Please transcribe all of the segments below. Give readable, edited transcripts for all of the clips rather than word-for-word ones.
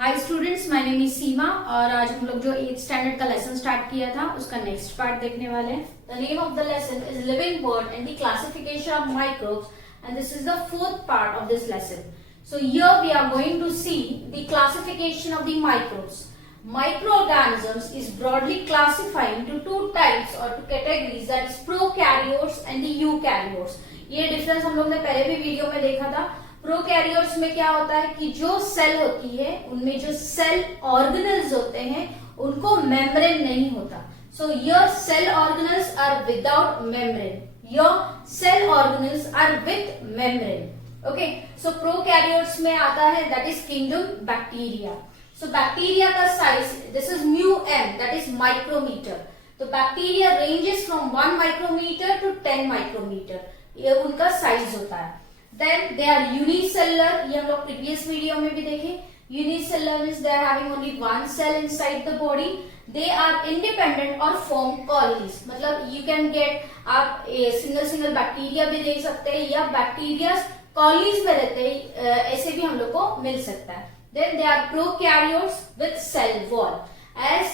Hi students, my name is Seema और आज हम लोग जो 8th स्टैंडर्ड का लेसन स्टार्ट किया था उसका नेक्स्ट पार्ट देखने वाले हैं। The name of the lesson is living world and the classification of microbes and this is the fourth part of this lesson. So here we are going to see the classification of the microbes. Microorganisms is broadly classified into two types or two categories, that is prokaryotes and the eukaryotes. ये difference हम लोग ने पहले भी video में देखा था. Prokaryotes में क्या होता है कि जो सेल होती है उनमें जो सेल ऑर्गेनल्स होते हैं उनको मेम्ब्रेन नहीं होता. So your cell organelles are without membrane, your cell organelles are with membrane. Okay, so prokaryotes में आता है that is kingdom bacteria. So bacteria का size, this is mu m, that is micrometer. तो bacteria ranges from 1 micrometer to 10 micrometer. ये उनका size होता है. Then they are unicellular. ये हम लोग previous video में भी देखे. Unicellular means they are having only one cell inside the body. They are independent or form colonies. मतलब you can get आप single bacteria भी देख सकते हैं या bacteria colonies में रहते हैं, ऐसे भी हम लोग को मिल सकता है. Then they are prokaryotes with cell wall. As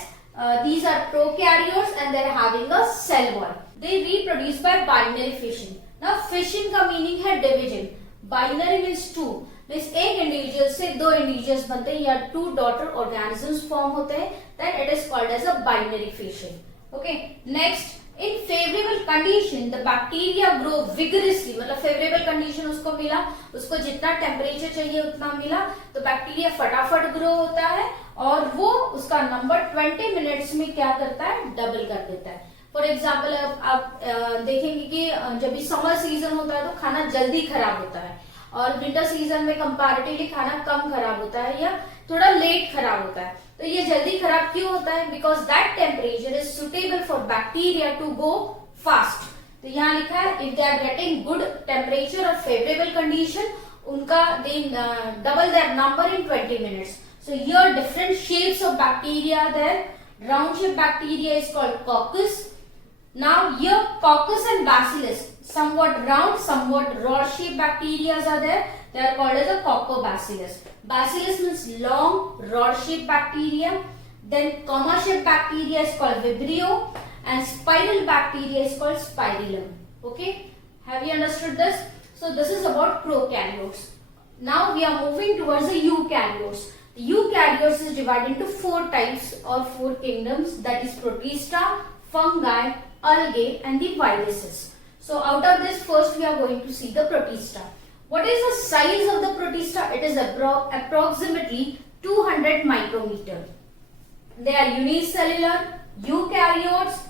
these are prokaryotes and they are having a cell wall. They reproduce by binary fission. Now fission का meaning है division. Binary means two. Means एक individual से दो individuals बनते हैं या two daughter organisms form होते हैं. Then it is called as a binary fission. Okay. Next, in favorable condition the bacteria grow vigorously. मतलब favorable condition उसको मिला, उसको जितना टेम्परेचर चाहिए उतना मिला, तो बैक्टीरिया फटाफट ग्रो होता है और वो उसका नंबर 20 मिनट्स में क्या करता है, डबल कर देता है. फॉर एग्जाम्पल आप देखेंगे कि जब भी समर सीजन होता है तो खाना जल्दी खराब होता है और विंटर सीजन में कंपैरेटिवली खाना कम खराब होता है या थोड़ा लेट खराब होता है. तो ये जल्दी खराब क्यों होता है? Because that temperature is suitable for bacteria to go fast. तो यहाँ लिखा है if they are getting good temperature और फेवरेबल कंडीशन, उनका they double their number in 20 minutes. So here different shapes of bacteria are there. Round shape bacteria is called coccus. Now here coccus and bacillus, somewhat round, somewhat rod-shaped bacteria are there. They are called as a coccobacillus. Bacillus means long, rod-shaped bacteria. Then comma-shaped bacteria is called vibrio, and spiral bacteria is called spirillum. Okay, have you understood this? So this is about prokaryotes. Now we are moving towards the eukaryotes. The eukaryotes is divided into four types or four kingdoms, that is protista, fungi, algae and the viruses. So out of this first we are going to see the protista. What is the size of the protista? It is approximately 200 micrometer. They are unicellular, eukaryotes.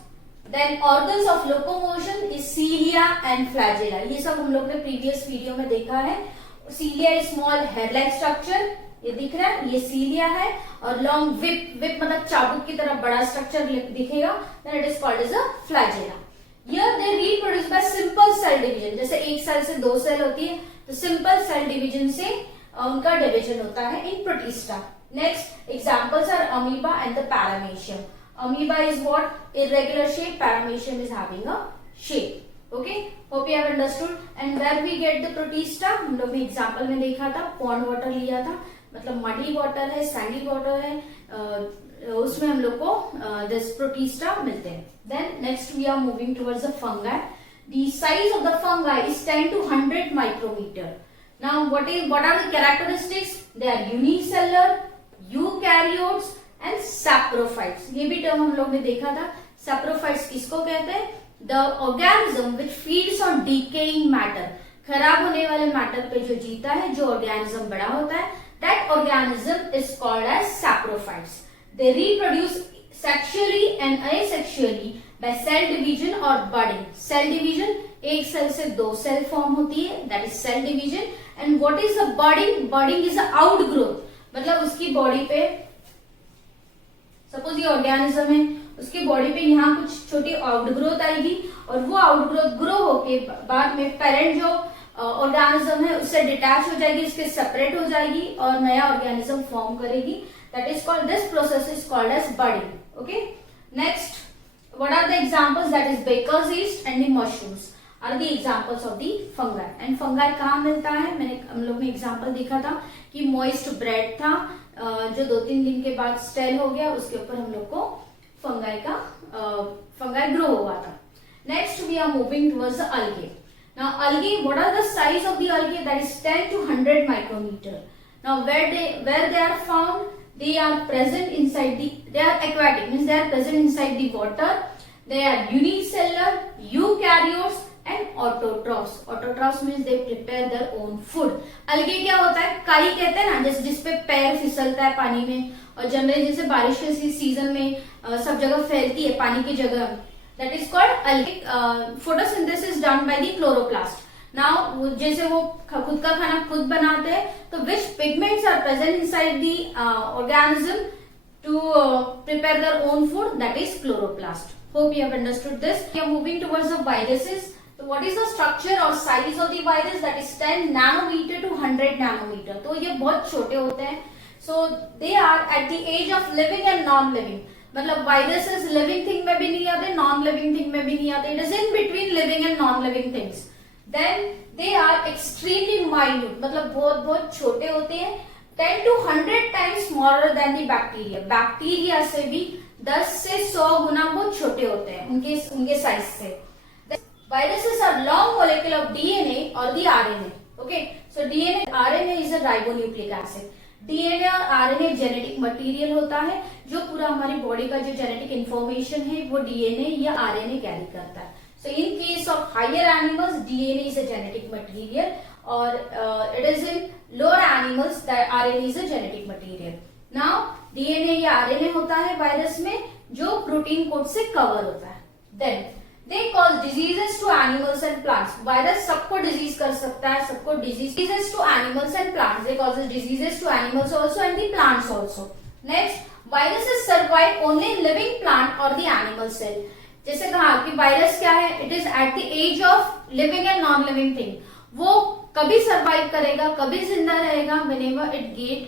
Then organs of locomotion is cilia and flagella. ये सब हम लोग ने previous video में देखा है. Cilia is small hair-like structure. ये दिख रहा है, ये सीलिया है और लॉन्ग विप मतलब चाबुक की तरह बड़ा स्ट्रक्चर दिखेगा. Then it is called as a flagella. Here they reproduce by simple cell division. जैसे एक सेल से दो सेल होती है तो सिंपल सेल डिवीजन से उनका डिवीजन होता है in protista. Next examples are amoeba and the paramecium. Amoeba is what? Irregular shape. Paramecium is having a shape. Okay, hope you have understood. And where we get the protista, हम लोग भी example में देखा था, pond water लिया था, मतलब muddy water है, सैंडी वाटर है, उसमें हम लोग को दिस प्रोटिस्टा मिलते हैं. Then next we are moving towards the fungi. The size of the fungi is 10 to 100 micrometer. Now what are the characteristics? They are unicellular, eukaryotes and saprophytes. ये भी term हम लोग ने देखा था. saprophytes किसको कहते हैं? The organism which feeds on decaying matter. खराब होने वाले मैटर पे जो जीता है, जो ऑर्गेनिज्म बड़ा होता है, that organism is called as saprophytes. They reproduce sexually and asexually by cell division or budding. Cell division, एक सेल से दो सेल फॉर्म होती है, that is cell division. And what is the budding? Budding is the outgrowth. मतलब उसकी body पे, suppose ये organism है, उसकी बॉडी पे यहाँ कुछ छोटी आउटग्रोथ आएगी और वो आउटग्रोथ ग्रो होके बाद में पेरेंट जो ऑर्गेनिज्म है उससे डिटैच हो जाएगी, उसके सेपरेट हो जाएगी और नया ऑर्गेनिज्म फॉर्म करेगी. That is called, this process is called as budding. Okay, next what are the examples? That is baker's yeast and the mushrooms are the examples of the fungi. And fungi कहाँ मिलता है? हम लोग ने example देखा था कि moist bread था जो 2-3 दिन के बाद स्टेल हो गया, उसके ऊपर हम लोग को फंगाई ग्रो हुआ था. Next we are moving towards the algae. Now algae, what are the size of the algae? That is 10 to 100 micrometer. Now where they are found? They are present inside they are aquatic, means they are present inside the water. They are unicellular, eukaryotes and autotrophs. Autotrophs means they prepare their own food. Algae क्या होता है? काई कहते हैं ना, जैसे जिसपे पैर फिसलता है पानी में, और जनरली जैसे बारिश के सीजन में सब जगह फैलती है पानी की जगह. That is called algae. Photosynthesis done by the chloroplast. Now जैसे वो खुद का खाना खुद बनाते हैं, तो which pigments are present inside the organism to prepare their own food? That is chloroplast. Hope you have understood this. We are moving towards the viruses. So what is the structure or size of the virus? That is 10 nanometer to 100 nanometer. तो ये बहुत छोटे होते हैं. So they are at the age of living and non-living. मतलब viruses living thing में भी नहीं आते, नॉन लिविंग थिंग में भी नहीं आते. It is in between living and non living things. Then they are extremely minute, मतलब बहुत बहुत छोटे होते हैं. 10 to 100 times smaller than the bacteria. Bacteria से भी 10 से 100 गुना बहुत छोटे होते हैं उनके साइज से. Viruses are long molecule of DNA और the RNA. Okay, so DNA RNA is a ribonucleic acid. DNA और आरएनए जेनेटिक मटेरियल होता है, जो पूरा हमारी बॉडी का जो जेनेटिक इंफॉर्मेशन है वो डीएनए या आरएनए कैरी करता है. So in case of higher animals DNA is a genetic material, और it is in lower animals that RNA is a genetic material. Now DNA या आरएनए होता है वायरस में, जो प्रोटीन कोड से कवर होता है. Then they cause diseases to animals and plants. Virus सबको डिजीज कर सकता है, सबको diseases to animals and plants. They causes diseases to animals also and the plants also. Next, viruses survive only in living plant or the animal cell. जैसे कहा कि virus क्या है? It is at the age of living and non-living thing. वो कभी survive करेगा, कभी जिंदा रहेगा whenever it get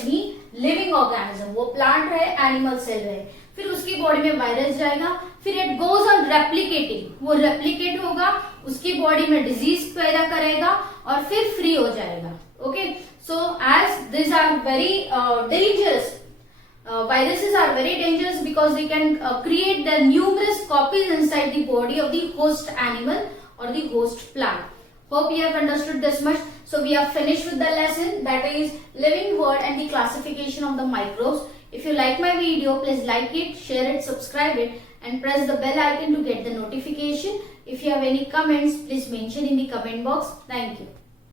any living organism. वो प्लांट रहे, एनिमल सेल रहे. फिर उसकी बॉडी में वायरस जाएगा, फिर इट गोज ऑन रेप्लिकेटिंग. वो रेप्लिकेट होगा, उसकी बॉडी में डिजीज पैदा करेगा और फिर फ्री हो जाएगा. Okay, so as this are very dangerous, viruses are very dangerous because they can create their numerous copies inside the body of the host animal or the host plant. Hope you have understood this much. So we are finished with the lesson, that is living world and the classification of the microbes. If you like my video, please like it, share it, subscribe it, and press the bell icon to get the notification. If you have any comments, please mention in the comment box. Thank you.